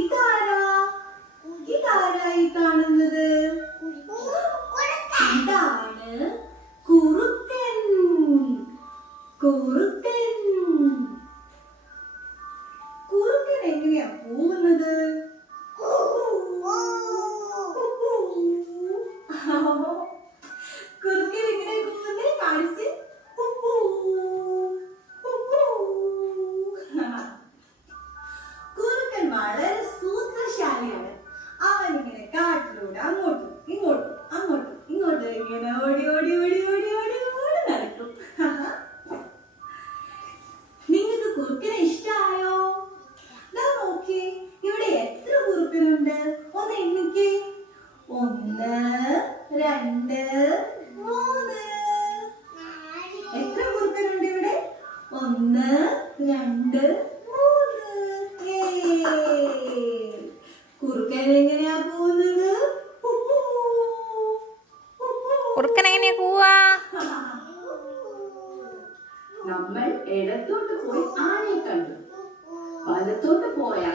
ഇതാരാ ഇതാരായി കാണുന്നത്? ഇതാണ് കുറുക്കൻ. കുറുക്കൻ കുറുക്കൻ എങ്ങനെയാ പോകുന്നത്? കുറുക്കൻ എങ്ങനെ പോകുന്നത്? കാണിച്ച്. കുറുക്കൻ വളരെ സൂത്രശാലിയാണ്. അവൻ ഇങ്ങനെ കാട്ടിലൂടെ അങ്ങോട്ടും ഇങ്ങോട്ടും അങ്ങോട്ടും ഇങ്ങോട്ടും ഇങ്ങനെ ഓടി ഓടി ഓടി ഓടി ഓടി ഓടി നടക്കും. നിങ്ങൾക്ക് കുറുക്കനെ ഇഷ്ടമായോ? നോക്കി, ഇവിടെ എത്ര കുറുക്കനുണ്ട്? ഒന്ന് എണ്ണിക്കേ. 1 2 3. എത്ര കുറുക്കനുണ്ട് ഇവിടെ? 1 2 3. കുറുക്കൻ എങ്ങനെയാ പോകുന്നത്? കുറുക്കൻ എങ്ങനെയാ പോവാ? നമ്മൾ ഇടത്തോട്ട് പോയി ആനയെ കണ്ടു, വലത്തോട്ട് പോയാൽ